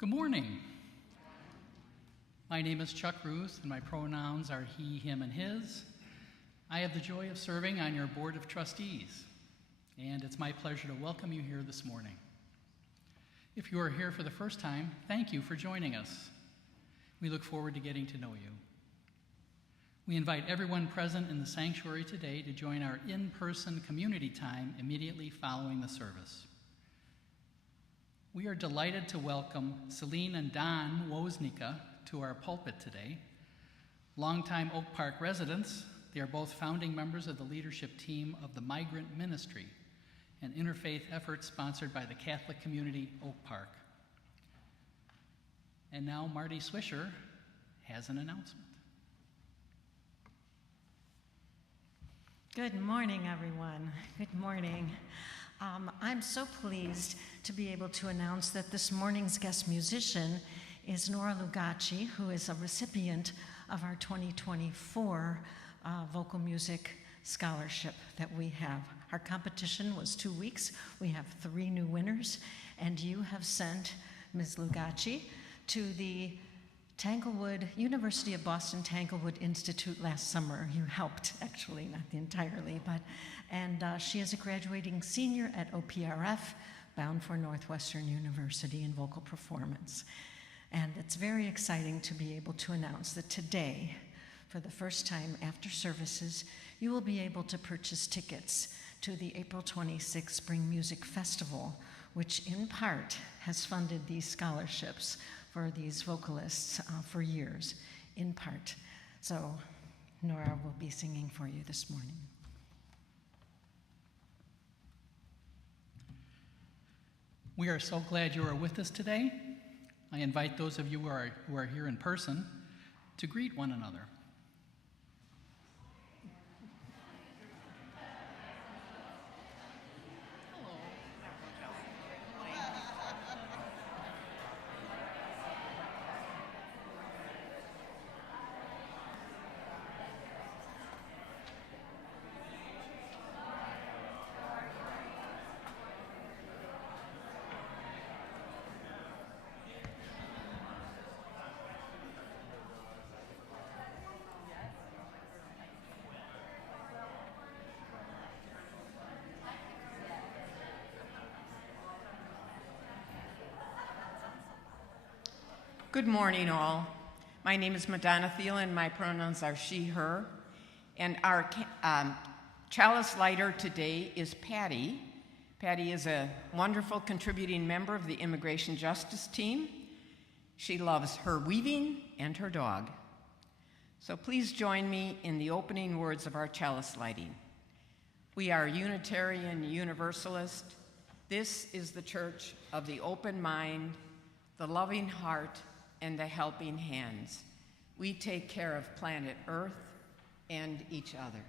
Good morning. My name is Chuck Ruth, and my pronouns are he, him, and his. I have the joy of serving on your Board of Trustees, and it's my pleasure to welcome you here this morning. If you are here for the first time, thank you for joining us. We look forward to getting to know you. We invite everyone present in the sanctuary today to join our in-person community time immediately following the service. We are delighted to welcome Celine and Don Woznicka to our pulpit today. Longtime Oak Park residents, they are both founding members of the leadership team of the Migrant Ministry, an interfaith effort sponsored by the Catholic community Oak Park. And now Marty Swisher has an announcement. Good morning, everyone. Good morning. I'm so pleased to be able to announce that this morning's guest musician is Nora Lugaci, who is a recipient of our 2024 vocal music scholarship that we have. Our competition was 2 weeks. We have 3 new winners, and you have sent Ms. Lugaci to the University of Boston Tanglewood Institute last summer. You helped, actually, not entirely, and she is a graduating senior at OPRF, bound for Northwestern University in vocal performance. And it's very exciting to be able to announce that today, for the first time after services, you will be able to purchase tickets to the April 26th Spring Music Festival, which in part has funded these scholarships for these vocalists for years, in part. So Nora will be singing for you this morning. We are so glad you are with us today. I invite those of you who are here in person to greet one another. Good morning, all. My name is Madonna Thielen. My pronouns are she, her. And our chalice lighter today is Patty. Patty is a wonderful contributing member of the Immigration Justice team. She loves her weaving and her dog. So please join me in the opening words of our chalice lighting. We are Unitarian Universalist. This is the church of the open mind, the loving heart, and the helping hands. We take care of planet Earth and each other.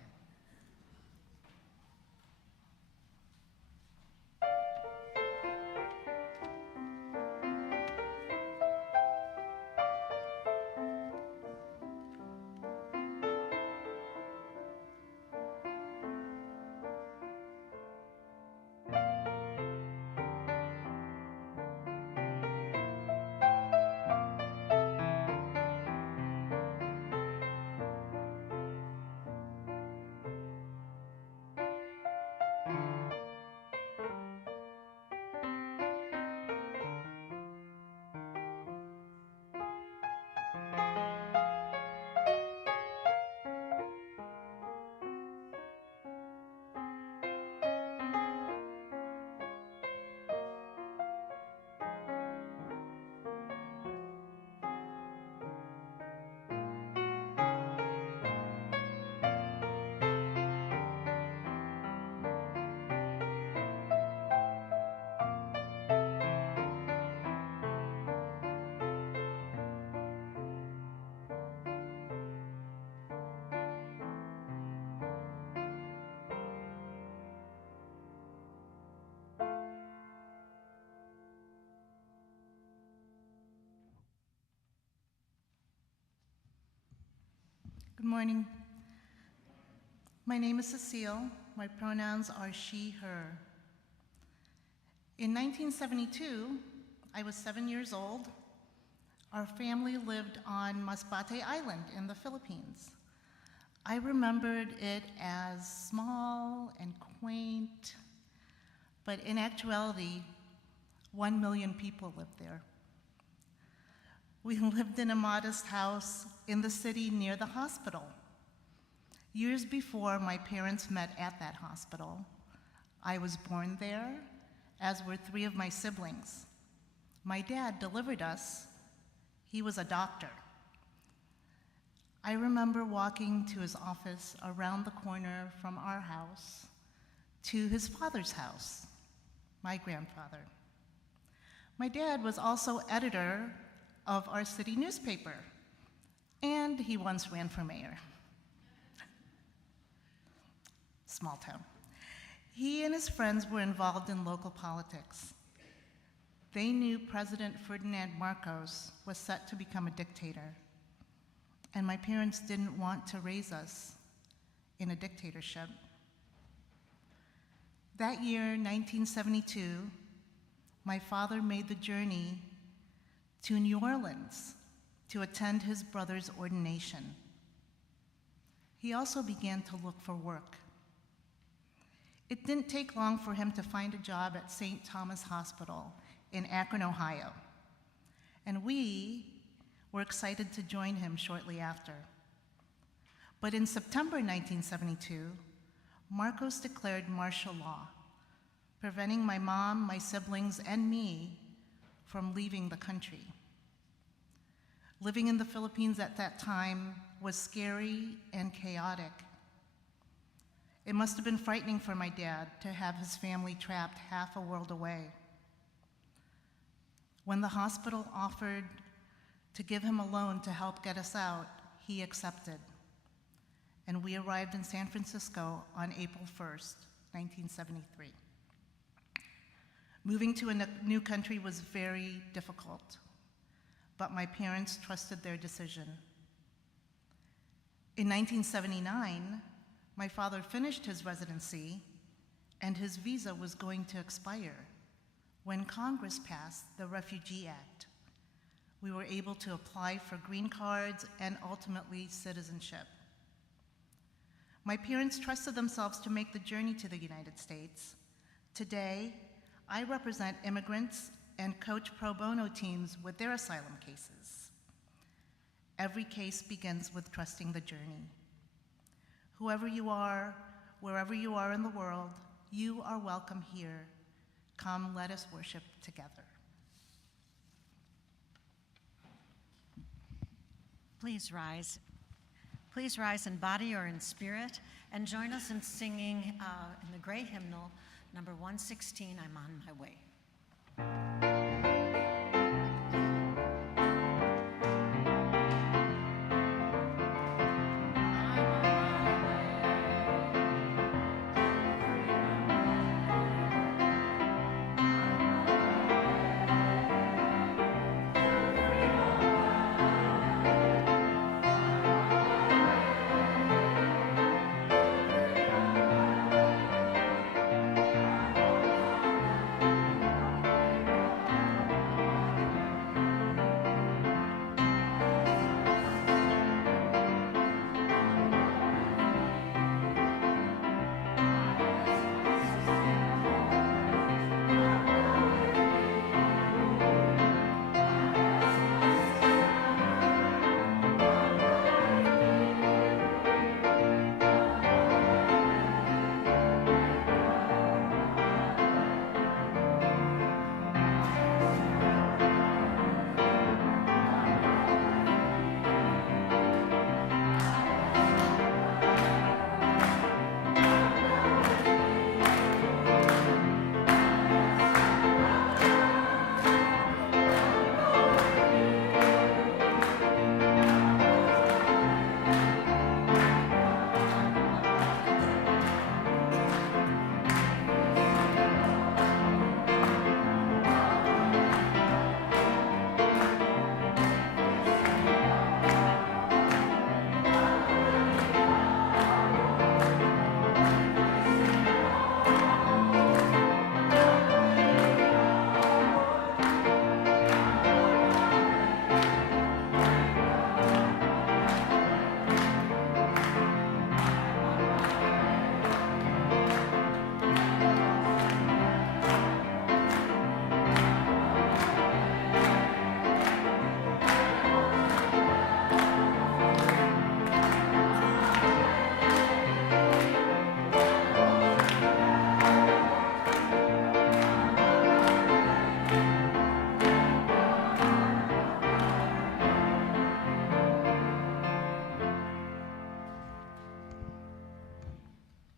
Good morning. My name is Cecile. My pronouns are she, her. In 1972, I was 7 years old Our family lived on Masbate Island in the Philippines. I remembered it as small and quaint, but in actuality, 1 million people lived there. We lived in a modest house in the city near the hospital. Years before my parents met at that hospital, I was born there, as were 3 of my siblings. My dad delivered us. He was a doctor. I remember walking to his office around the corner from our house to his father's house, my grandfather. My dad was also editor of our city newspaper, and he once ran for mayor. Small town. He and his friends were involved in local politics. They knew President Ferdinand Marcos was set to become a dictator, and my parents didn't want to raise us in a dictatorship. That year, 1972, my father made the journey to New Orleans to attend his brother's ordination. He also began to look for work. It didn't take long for him to find a job at St. Thomas Hospital in Akron, Ohio, and we were excited to join him shortly after. But in September 1972, Marcos declared martial law, preventing my mom, my siblings, and me from leaving the country. Living in the Philippines at that time was scary and chaotic. It must have been frightening for my dad to have his family trapped half a world away. When the hospital offered to give him a loan to help get us out, he accepted. And we arrived in San Francisco on April 1st, 1973. Moving to a new country was very difficult, but my parents trusted their decision. In 1979, my father finished his residency and his visa was going to expire when Congress passed the Refugee Act. We were able to apply for green cards and ultimately citizenship. My parents trusted themselves to make the journey to the United States. Today, I represent immigrants and coach pro bono teams with their asylum cases. Every case begins with trusting the journey. Whoever you are, wherever you are in the world, you are welcome here. Come, let us worship together. Please rise. Please rise in body or in spirit and join us in singing in the great hymnal, number 116, I'm on my way.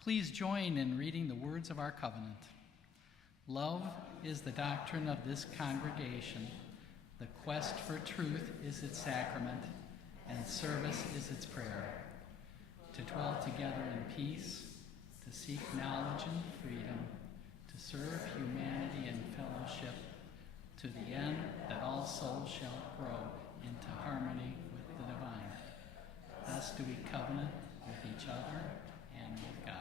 Please join in reading the words of our covenant. Love is the doctrine of this congregation. The quest for truth is its sacrament, and service is its prayer. To dwell together in peace, to seek knowledge and freedom, to serve humanity and fellowship, to the end that all souls shall grow into harmony with the divine. Thus do we covenant with each other and with God.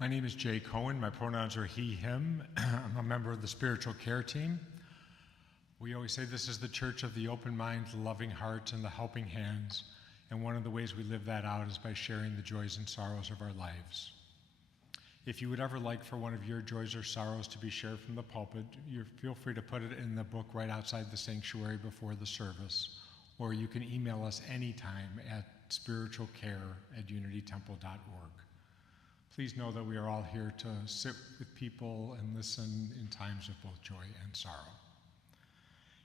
My name is Jay Cohen. My pronouns are he, him. I'm a member of the spiritual care team. We always say this is the church of the open mind, the loving heart, and the helping hands. And one of the ways we live that out is by sharing the joys and sorrows of our lives. If you would ever like for one of your joys or sorrows to be shared from the pulpit, you feel free to put it in the book right outside the sanctuary before the service, or you can email us anytime at spiritualcare@unitytemple.org. Please know that we are all here to sit with people and listen in times of both joy and sorrow.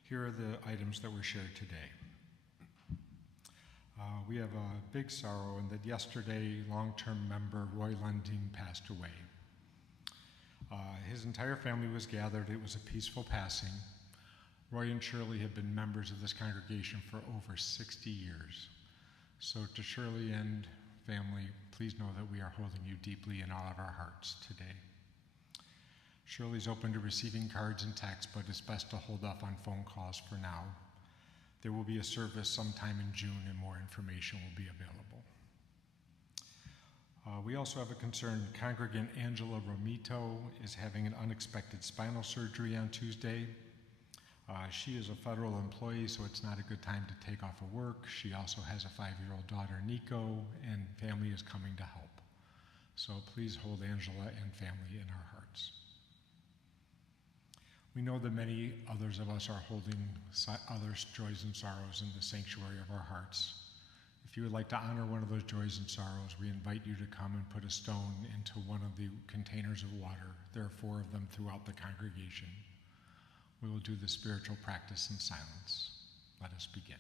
Here are the items that were shared today. We have a big sorrow in that yesterday long-term member Roy Lunding passed away. His entire family was gathered. It was a peaceful passing. Roy and Shirley have been members of this congregation for over 60 years. So to Shirley and family, please know that we are holding you deeply in all of our hearts today. Shirley's open to receiving cards and texts, but it's best to hold off on phone calls for now. There will be a service sometime in June and more information will be available. We also have a concern. Congregant Angela Romito is having an unexpected spinal surgery on Tuesday. She is a federal employee, so it's not a good time to take off of work. She also has a 5-year-old daughter, Nico, and family is coming to help. So please hold Angela and family in our hearts. We know that many others of us are holding others' joys and sorrows in the sanctuary of our hearts. If you would like to honor one of those joys and sorrows, we invite you to come and put a stone into one of the containers of water. There are 4 of them throughout the congregation. We will do the spiritual practice in silence. Let us begin.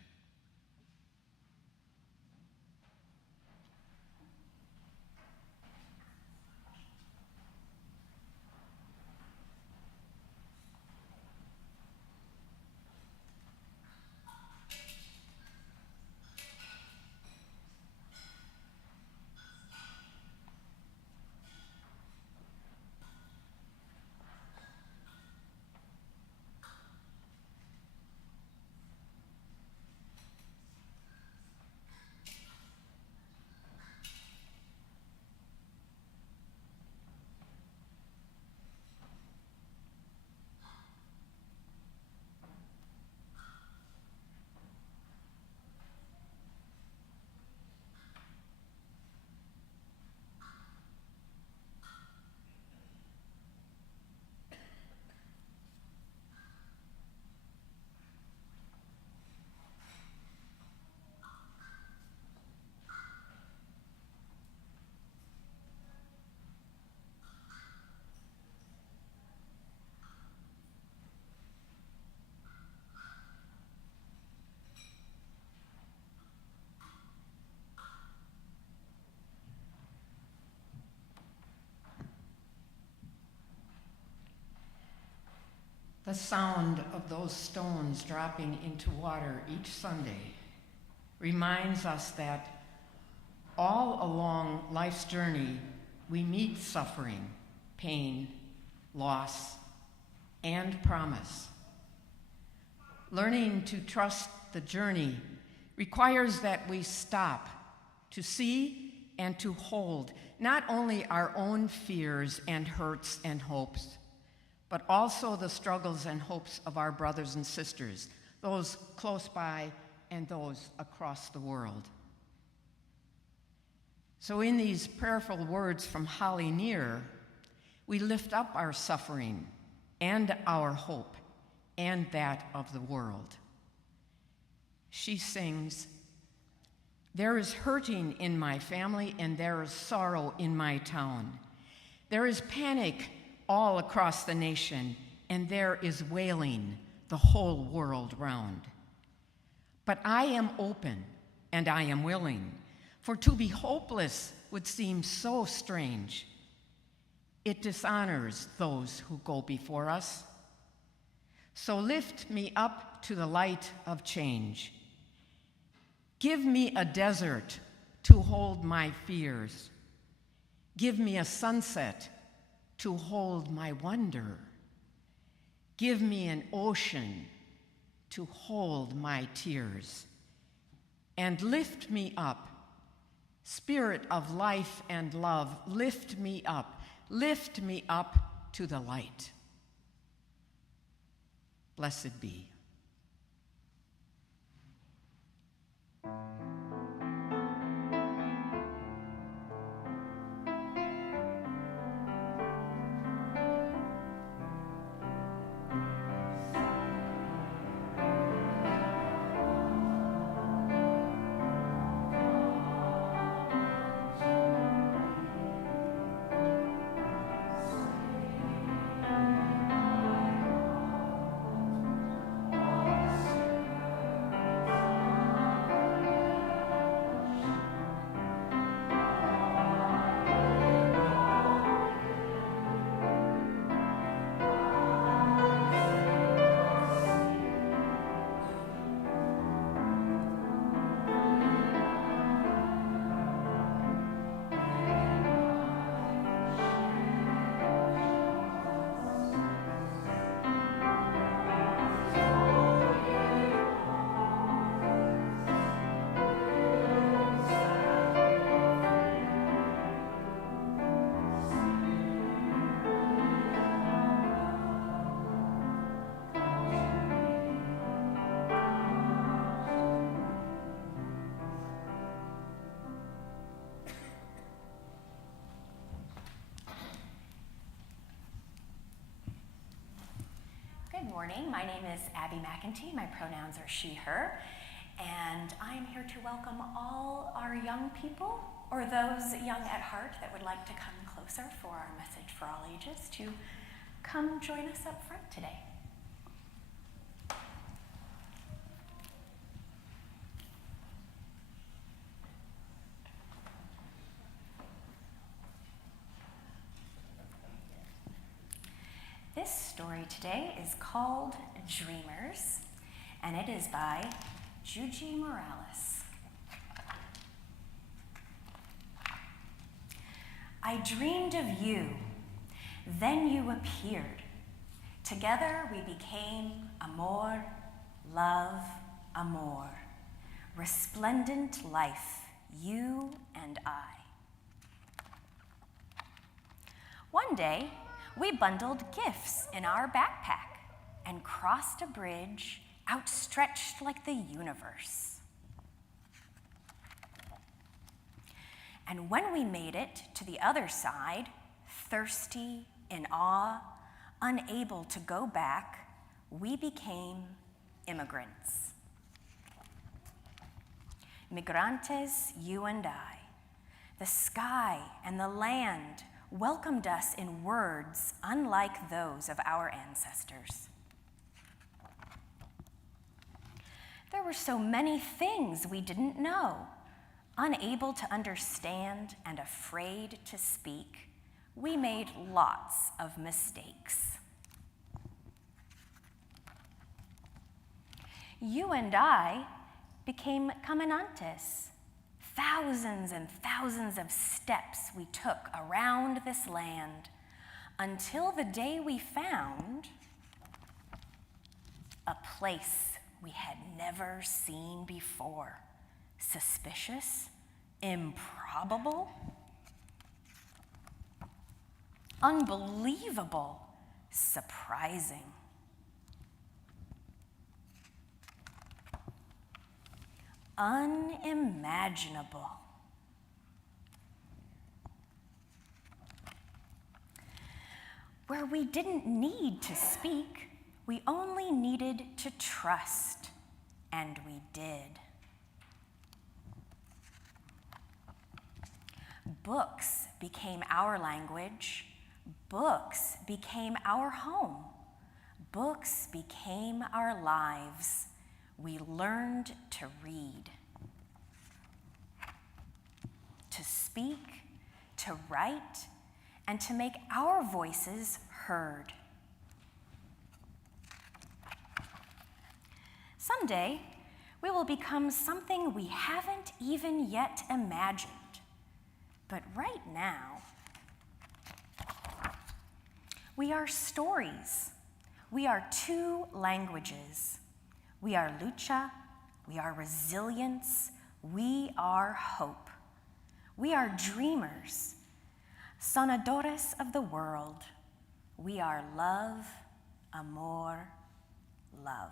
The sound of those stones dropping into water each Sunday reminds us that all along life's journey, we meet suffering, pain, loss, and promise. Learning to trust the journey requires that we stop to see and to hold not only our own fears and hurts and hopes, but also the struggles and hopes of our brothers and sisters, those close by and those across the world. So in these prayerful words from Holly Near, we lift up our suffering and our hope and that of the world. She sings, "There is hurting in my family and there is sorrow in my town. There is panic all across the nation and there is wailing the whole world round. But I am open and I am willing, for to be hopeless would seem so strange. It dishonors those who go before us. So lift me up to the light of change. Give me a desert to hold my fears. Give me a sunset to hold my wonder. Give me an ocean to hold my tears. And lift me up, Spirit of life and love, lift me up to the light." Blessed be. Good morning. My name is Abby McEntee. My pronouns are she, her, and I am here to welcome all our young people, or those young at heart that would like to come closer for our message for all ages, to come join us up front today. This story today is called Dreamers, and it is by Juji Morales. I dreamed of you, then you appeared. Together we became amor, love, amor. Resplendent life, you and I. One day, we bundled gifts in our backpack and crossed a bridge outstretched like the universe. And when we made it to the other side, thirsty, in awe, unable to go back, we became immigrants. Migrantes, you and I. The sky and the land welcomed us in words unlike those of our ancestors. There were so many things we didn't know. Unable to understand and afraid to speak, we made lots of mistakes. You and I became caminantes. Thousands and thousands of steps we took around this land until the day we found a place we had never seen before. Suspicious, improbable, unbelievable, surprising. Unimaginable. Where we didn't need to speak, we only needed to trust, and we did. Books became our language. Books became our home. Books became our lives. We learned to read, to speak, to write, and to make our voices heard. Someday, we will become something we haven't even yet imagined. But right now, we are stories. We are two languages. We are lucha, we are resilience, we are hope. We are dreamers, sonadores of the world. We are love, amor, love.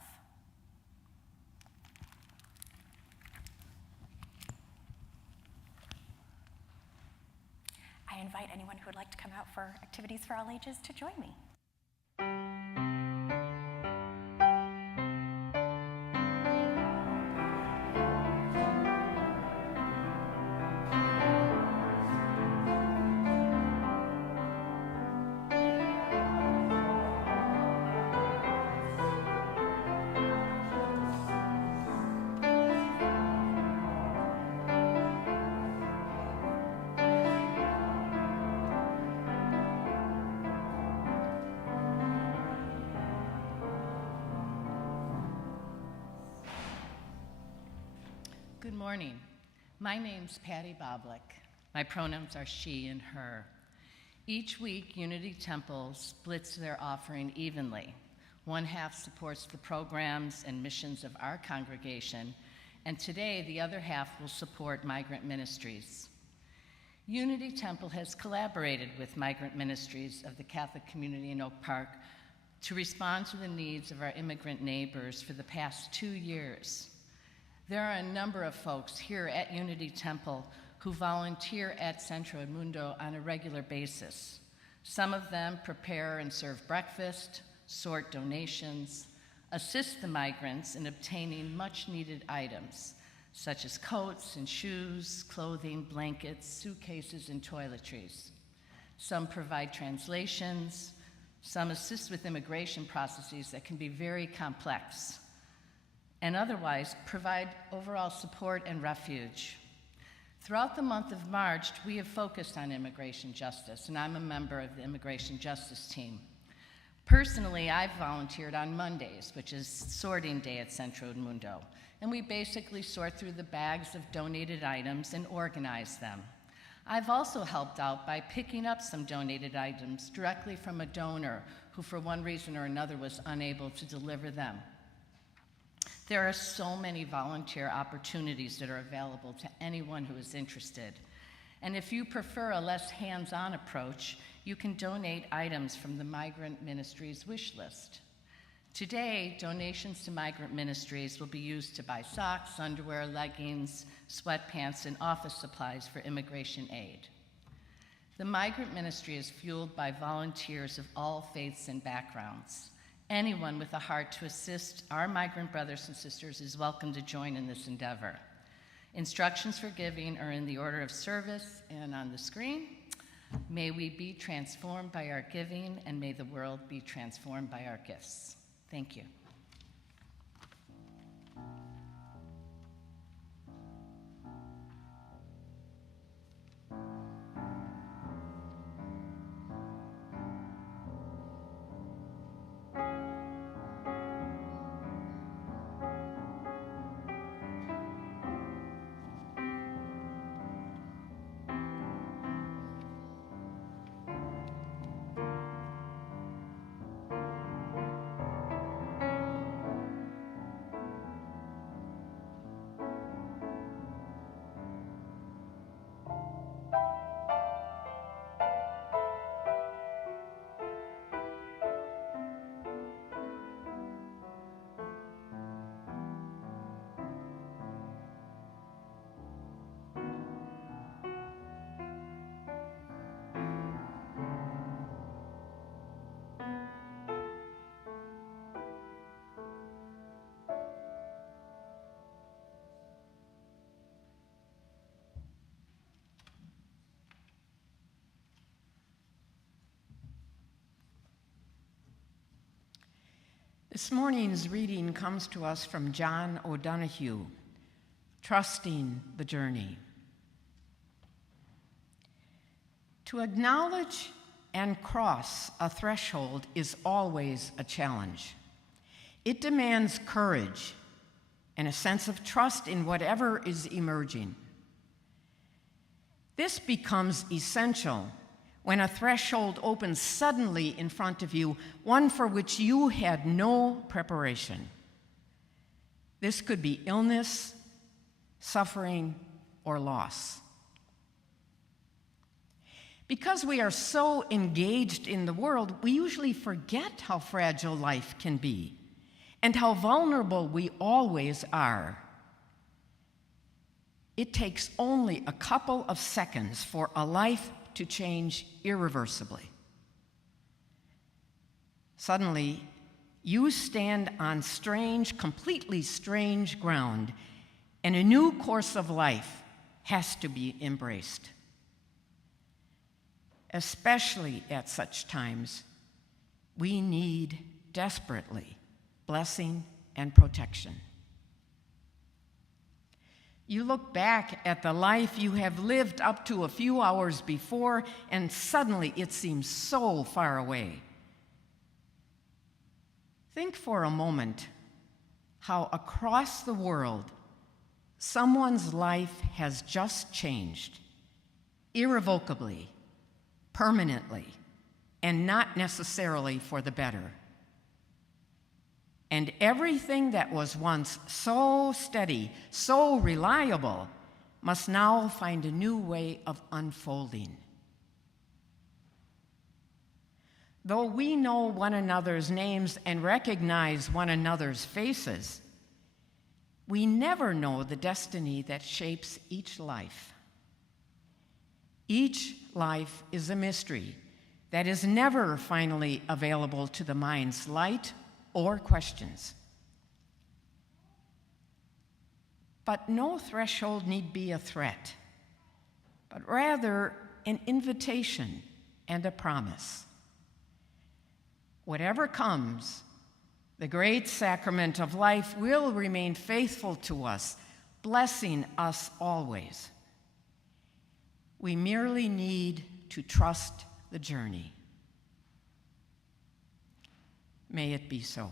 I invite anyone who would like to come out for activities for all ages to join me. Good morning. My name's Patty Boblik. My pronouns are she and her. Each week, Unity Temple splits their offering evenly. One half supports the programs and missions of our congregation, and today the other half will support migrant ministries. Unity Temple has collaborated with migrant ministries of the Catholic community in Oak Park to respond to the needs of our immigrant neighbors for the past 2 years. There are a number of folks here at Unity Temple who volunteer at Centro Mundo on a regular basis. Some of them prepare and serve breakfast, sort donations, assist the migrants in obtaining much-needed items, such as coats and shoes, clothing, blankets, suitcases, and toiletries. Some provide translations. Some assist with immigration processes that can be very complex, and otherwise provide overall support and refuge. Throughout the month of March, we have focused on immigration justice, and I'm a member of the immigration justice team. Personally, I've volunteered on Mondays, which is sorting day at Centro Mundo, and we basically sort through the bags of donated items and organize them. I've also helped out by picking up some donated items directly from a donor who, for one reason or another, was unable to deliver them. There are so many volunteer opportunities that are available to anyone who is interested. And if you prefer a less hands-on approach, you can donate items from the Migrant Ministries wish list. Today, donations to migrant ministries will be used to buy socks, underwear, leggings, sweatpants, and office supplies for immigration aid. The migrant ministry is fueled by volunteers of all faiths and backgrounds. Anyone with a heart to assist our migrant brothers and sisters is welcome to join in this endeavor. Instructions for giving are in the order of service and on the screen. May we be transformed by our giving, and may the world be transformed by our gifts. Thank you. This morning's reading comes to us from John O'Donohue, Trusting the Journey. To acknowledge and cross a threshold is always a challenge. It demands courage and a sense of trust in whatever is emerging. This becomes essential when a threshold opens suddenly in front of you, one for which you had no preparation. This could be illness, suffering, or loss. Because we are so engaged in the world, we usually forget how fragile life can be and how vulnerable we always are. It takes only a couple of seconds for a life to change irreversibly. Suddenly, you stand on strange, completely strange ground, and a new course of life has to be embraced. Especially at such times, we need desperately blessing and protection. You look back at the life you have lived up to a few hours before, and suddenly it seems so far away. Think for a moment how across the world someone's life has just changed, irrevocably, permanently, and not necessarily for the better. And everything that was once so steady, so reliable, must now find a new way of unfolding. Though we know one another's names and recognize one another's faces, we never know the destiny that shapes each life. Each life is a mystery that is never finally available to the mind's light or questions. But no threshold need be a threat, but rather an invitation and a promise. Whatever comes, the great sacrament of life will remain faithful to us, blessing us always. We merely need to trust the journey. May it be so.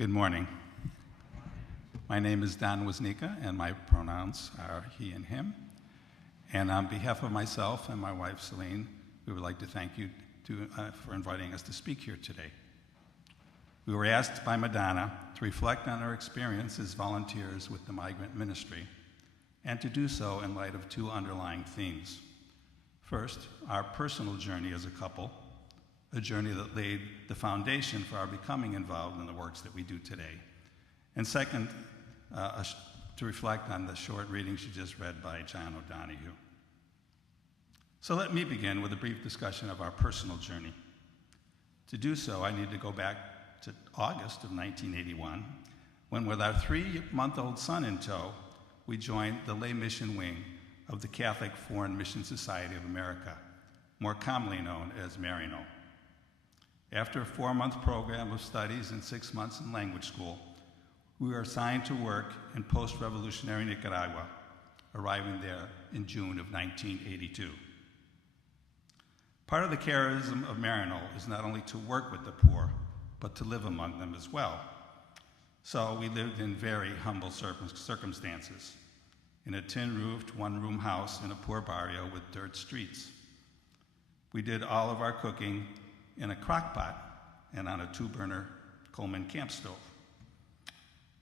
Good morning. My name is Don Wisnica, and my pronouns are he and him. And on behalf of myself and my wife, Celine, we would like to thank you for inviting us to speak here today. We were asked by Madonna to reflect on our experience as volunteers with the Migrant Ministry, and to do so in light of two underlying themes. First, our personal journey as a couple, a journey that laid the foundation for our becoming involved in the works that we do today. And second, to reflect on the short reading she just read by John O'Donohue. So let me begin with a brief discussion of our personal journey. To do so, I need to go back to August of 1981, when with our 3-month-old son in tow, we joined the lay mission wing of the Catholic Foreign Mission Society of America, more commonly known as Maryknoll. After a 4-month program of studies and 6 months in language school, we were assigned to work in post-revolutionary Nicaragua, arriving there in June of 1982. Part of the charism of Maryknoll is not only to work with the poor, but to live among them as well. So we lived in very humble circumstances, in a tin-roofed, one-room house in a poor barrio with dirt streets. We did all of our cooking in a crock pot and on a 2-burner Coleman camp stove.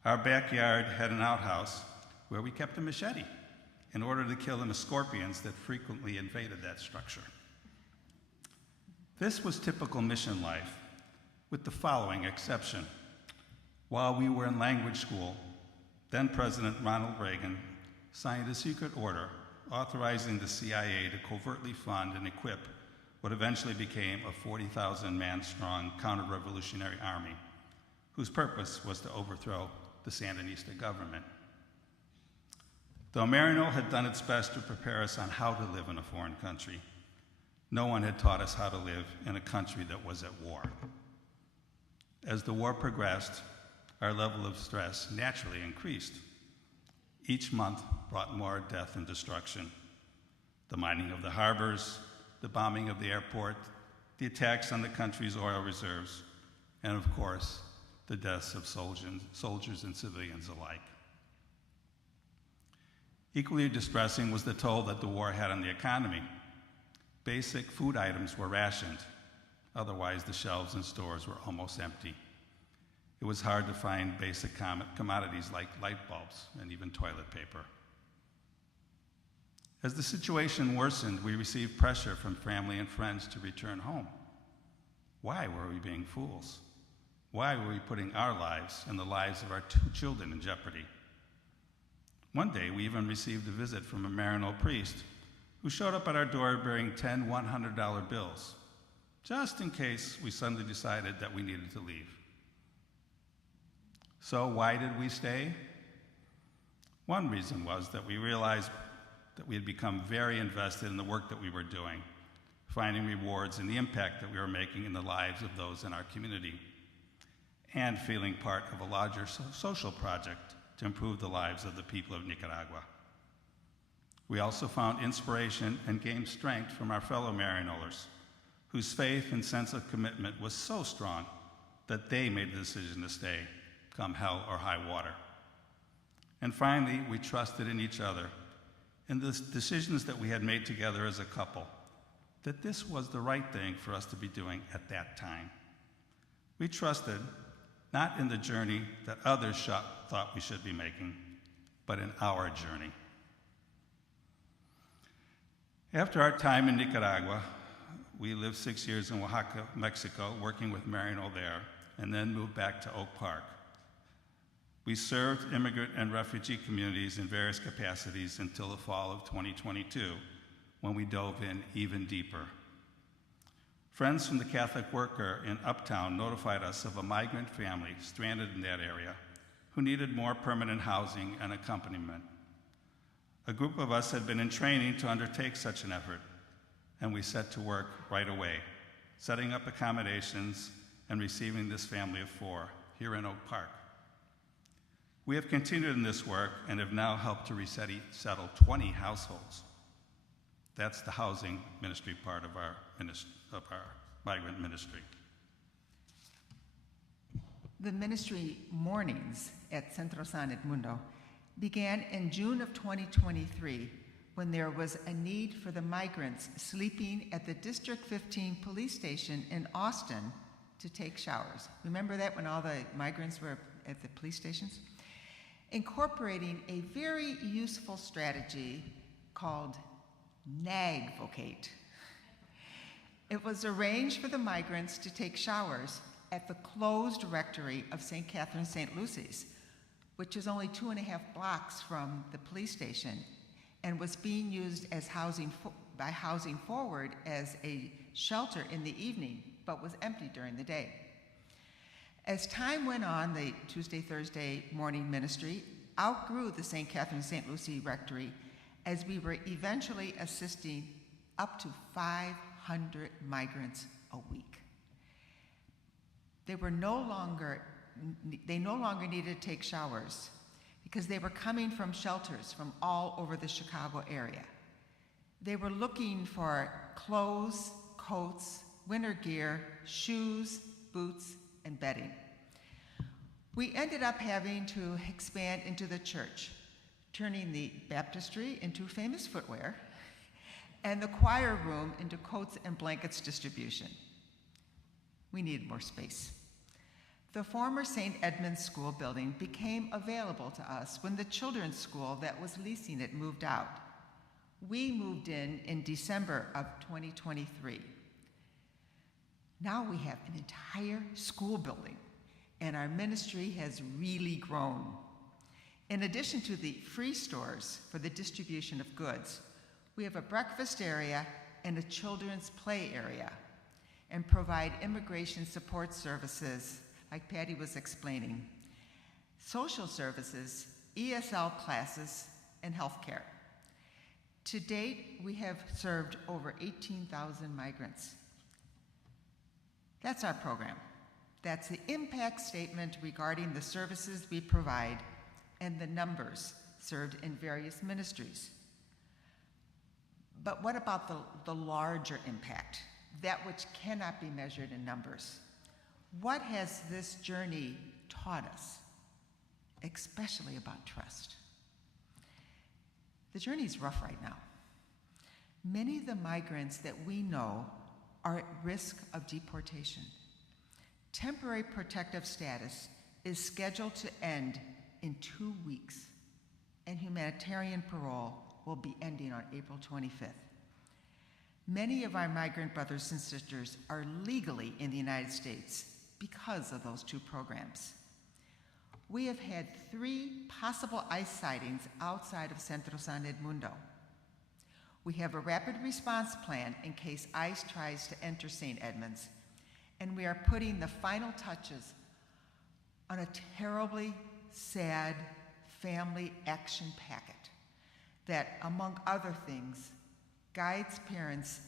Our backyard had an outhouse where we kept a machete in order to kill the scorpions that frequently invaded that structure. This was typical mission life, with the following exception. While we were in language school, then President Ronald Reagan signed a secret order authorizing the CIA to covertly fund and equip what eventually became a 40,000-man strong counter-revolutionary army, whose purpose was to overthrow the Sandinista government. Though Maryknoll had done its best to prepare us on how to live in a foreign country, no one had taught us how to live in a country that was at war. As the war progressed, our level of stress naturally increased. Each month brought more death and destruction. The mining of the harbors, the bombing of the airport, the attacks on the country's oil reserves, and of course, the deaths of soldiers and civilians alike. Equally distressing was the toll that the war had on the economy. Basic food items were rationed. Otherwise, the shelves in stores were almost empty. It was hard to find basic commodities like light bulbs and even toilet paper. As the situation worsened, we received pressure from family and friends to return home. Why were we being fools? Why were we putting our lives and the lives of our 2 children in jeopardy? One day, we even received a visit from a Maryknoll priest who showed up at our door bearing 10 $100 bills, just in case we suddenly decided that we needed to leave. So why did we stay? One reason was that we realized that we had become very invested in the work that we were doing, finding rewards in the impact that we were making in the lives of those in our community, and feeling part of a larger social project to improve the lives of the people of Nicaragua. We also found inspiration and gained strength from our fellow Maryknollers, whose faith and sense of commitment was so strong that they made the decision to stay, come hell or high water. And finally, we trusted in each other, in the decisions that we had made together as a couple, that this was the right thing for us to be doing at that time. We trusted not in the journey that others thought we should be making, but in our journey. After our time in Nicaragua, we lived 6 years in Oaxaca, Mexico, working with Maryknoll there, and then moved back to Oak Park. We served immigrant and refugee communities in various capacities until the fall of 2022, when we dove in even deeper. Friends from the Catholic Worker in Uptown notified us of a migrant family stranded in that area who needed more permanent housing and accompaniment. A group of us had been in training to undertake such an effort, and we set to work right away, setting up accommodations and receiving this family of 4 here in Oak Park. We have continued in this work and have now helped to resettle 20 households. That's the housing ministry part of our migrant ministry. The ministry mornings at Centro San Edmundo began in June of 2023 when there was a need for the migrants sleeping at the District 15 police station in Austin to take showers. Remember that when all the migrants were at the police stations? Incorporating a very useful strategy called NAGvocate. It was arranged for the migrants to take showers at the closed rectory of St. Catherine St. Lucy's, which is only 2.5 blocks from the police station and was being used as by Housing Forward as a shelter in the evening, but was empty during the day. As time went on, the Tuesday, Thursday morning ministry outgrew the St. Catherine St. Lucie rectory as we were eventually assisting up to 500 migrants a week. They no longer needed to take showers because they were coming from shelters from all over the Chicago area. They were looking for clothes, coats, winter gear, shoes, boots, and bedding. We ended up having to expand into the church, turning the baptistry into famous footwear and the choir room into coats and blankets distribution. We needed more space. The former St. Edmund's School building became available to us when the children's school that was leasing it moved out. We moved in December of 2023. Now we have an entire school building, and our ministry has really grown. In addition to the free stores for the distribution of goods, we have a breakfast area and a children's play area, and provide immigration support services, like Patty was explaining, social services, ESL classes, and healthcare. To date, we have served over 18,000 migrants. That's our program. That's the impact statement regarding the services we provide and the numbers served in various ministries. But what about the larger impact, that which cannot be measured in numbers? What has this journey taught us, especially about trust? The journey's rough right now. Many of the migrants that we know are at risk of deportation. Temporary protective status is scheduled to end in 2 weeks, and humanitarian parole will be ending on April 25th. Many of our migrant brothers and sisters are legally in the United States because of those two programs. We have had 3 possible ICE sightings outside of Centro San Edmundo. We have a rapid response plan in case ICE tries to enter St. Edmunds, and we are putting the final touches on a terribly sad family action packet that, among other things, guides parents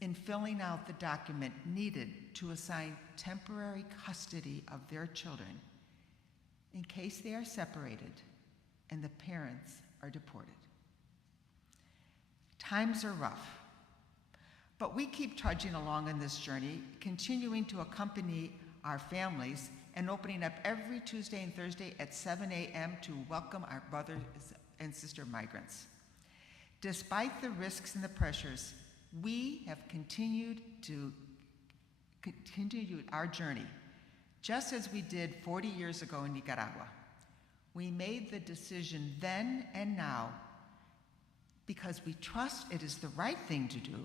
in filling out the document needed to assign temporary custody of their children in case they are separated and the parents are deported. Times are rough, but we keep trudging along in this journey, continuing to accompany our families and opening up every Tuesday and Thursday at 7 a.m. to welcome our brothers and sister migrants. Despite the risks and the pressures, we have continued our journey, just as we did 40 years ago in Nicaragua. We made the decision then and now because we trust it is the right thing to do,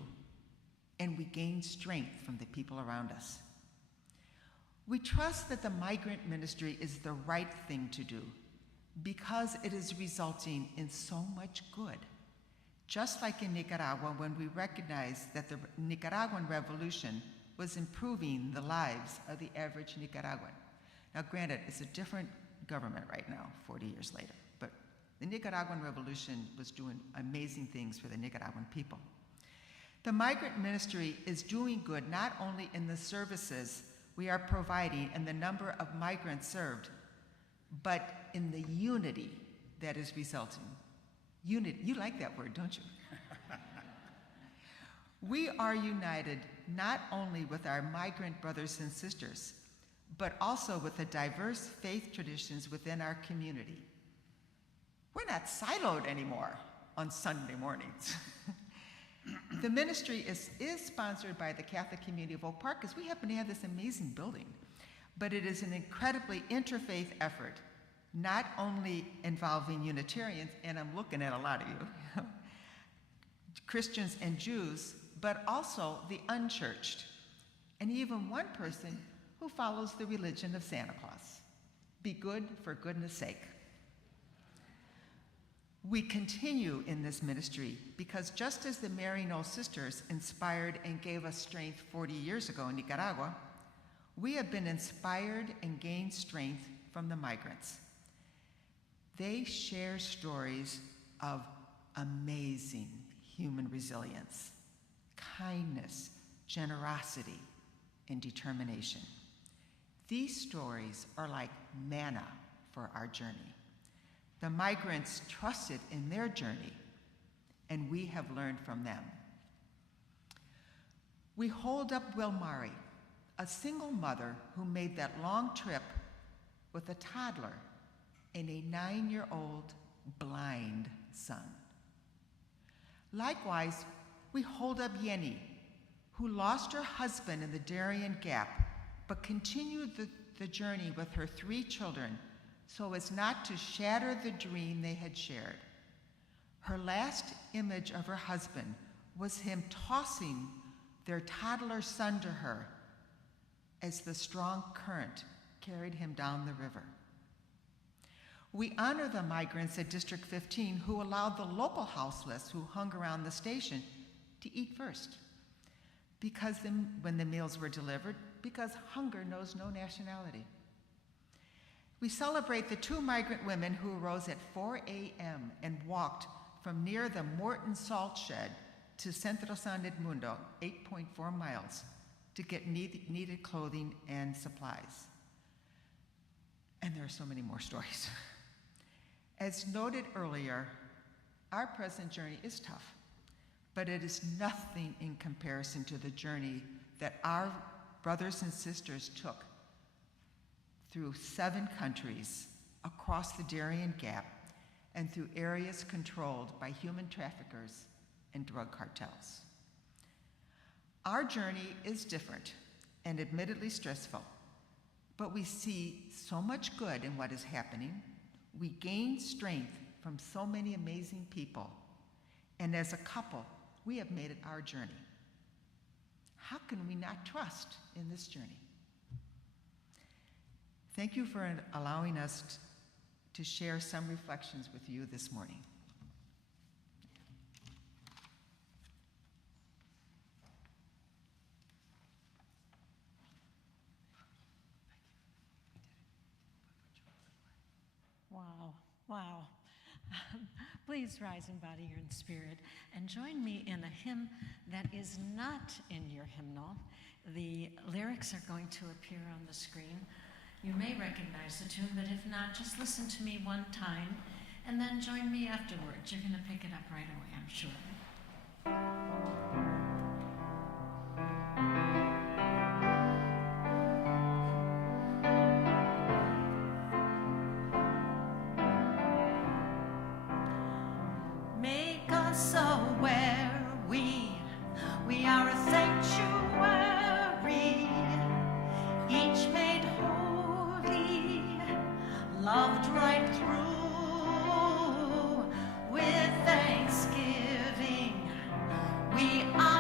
and we gain strength from the people around us. We trust that the migrant ministry is the right thing to do because it is resulting in so much good. Just like in Nicaragua, when we recognized that the Nicaraguan revolution was improving the lives of the average Nicaraguan. Now, granted, it's a different government right now, 40 years later, but the Nicaraguan revolution was doing amazing things for the Nicaraguan people. The migrant ministry is doing good not only in the services we are providing and the number of migrants served, but in the unity that is resulting. Unity, you like that word, don't you? We are united not only with our migrant brothers and sisters, but also with the diverse faith traditions within our community. We're not siloed anymore on Sunday mornings. The ministry is sponsored by the Catholic Community of Oak Park because we happen to have this amazing building. But it is an incredibly interfaith effort, not only involving Unitarians, and I'm looking at a lot of you, Christians and Jews, but also the unchurched, and even one person who follows the religion of Santa Claus. Be good for goodness sake. We continue in this ministry because just as the Maryknoll sisters inspired and gave us strength 40 years ago in Nicaragua, we have been inspired and gained strength from the migrants. They share stories of amazing human resilience, kindness, generosity, and determination. These stories are like manna for our journey. The migrants trusted in their journey, and we have learned from them. We hold up Wilmari, a single mother who made that long trip with a toddler and a 9-year-old blind son. Likewise, we hold up Yenny, who lost her husband in the Darien Gap, but continued the journey with her 3 children so as not to shatter the dream they had shared. Her last image of her husband was him tossing their toddler son to her as the strong current carried him down the river. We honor the migrants at District 15 who allowed the local houseless who hung around the station to eat first, when the meals were delivered, because hunger knows no nationality. We celebrate the 2 migrant women who arose at 4 a.m. and walked from near the Morton salt shed to Centro San Edmundo, 8.4 miles, to get needed clothing and supplies. And there are so many more stories. As noted earlier, our present journey is tough, but it is nothing in comparison to the journey that our brothers and sisters took through 7 countries, across the Darien Gap, and through areas controlled by human traffickers and drug cartels. Our journey is different and admittedly stressful, but we see so much good in what is happening. We gain strength from so many amazing people, and as a couple, we have made it our journey. How can we not trust in this journey? Thank you for allowing us to share some reflections with you this morning. Wow. Please rise in body or in spirit and join me in a hymn that is not in your hymnal. The lyrics are going to appear on the screen. You may recognize the tune, but if not, just listen to me one time and then join me afterwards. You're going to pick it up right away, I'm sure. Loved right through with thanksgiving, we are.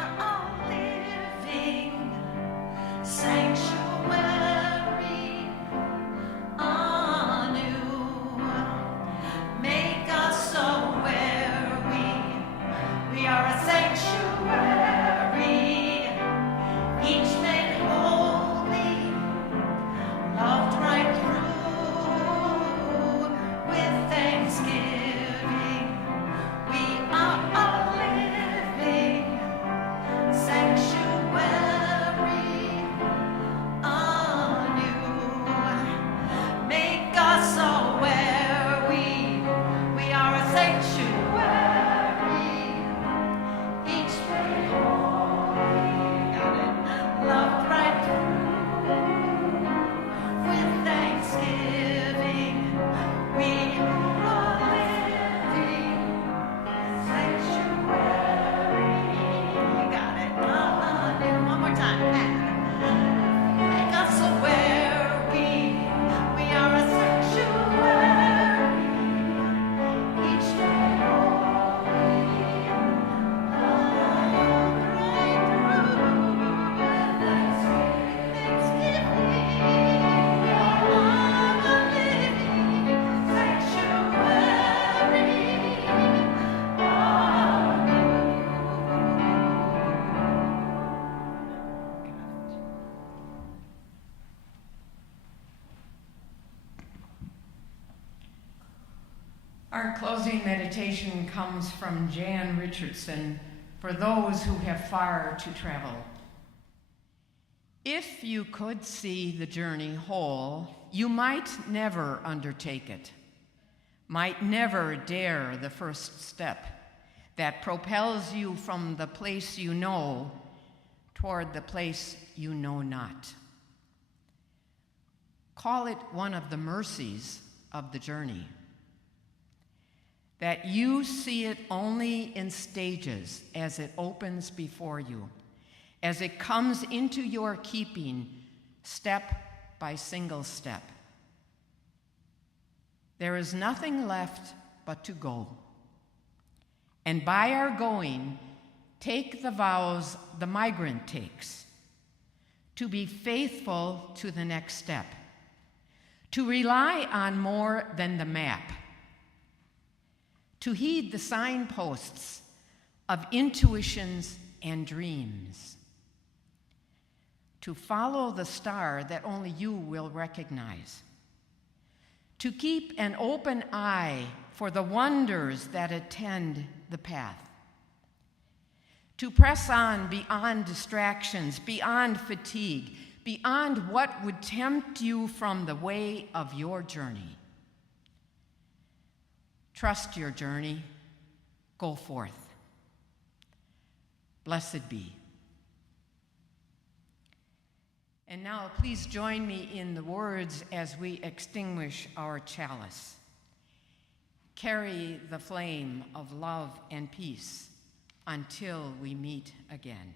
Our closing meditation comes from Jan Richardson for those who have far to travel. If you could see the journey whole, you might never undertake it, might never dare the first step that propels you from the place you know toward the place you know not. Call it one of the mercies of the journey, that you see it only in stages as it opens before you, as it comes into your keeping, step by single step. There is nothing left but to go. And by our going, take the vows the migrant takes, to be faithful to the next step, to rely on more than the map, to heed the signposts of intuitions and dreams, to follow the star that only you will recognize, to keep an open eye for the wonders that attend the path, to press on beyond distractions, beyond fatigue, beyond what would tempt you from the way of your journey. Trust your journey. Go forth. Blessed be. And now please join me in the words as we extinguish our chalice. Carry the flame of love and peace until we meet again.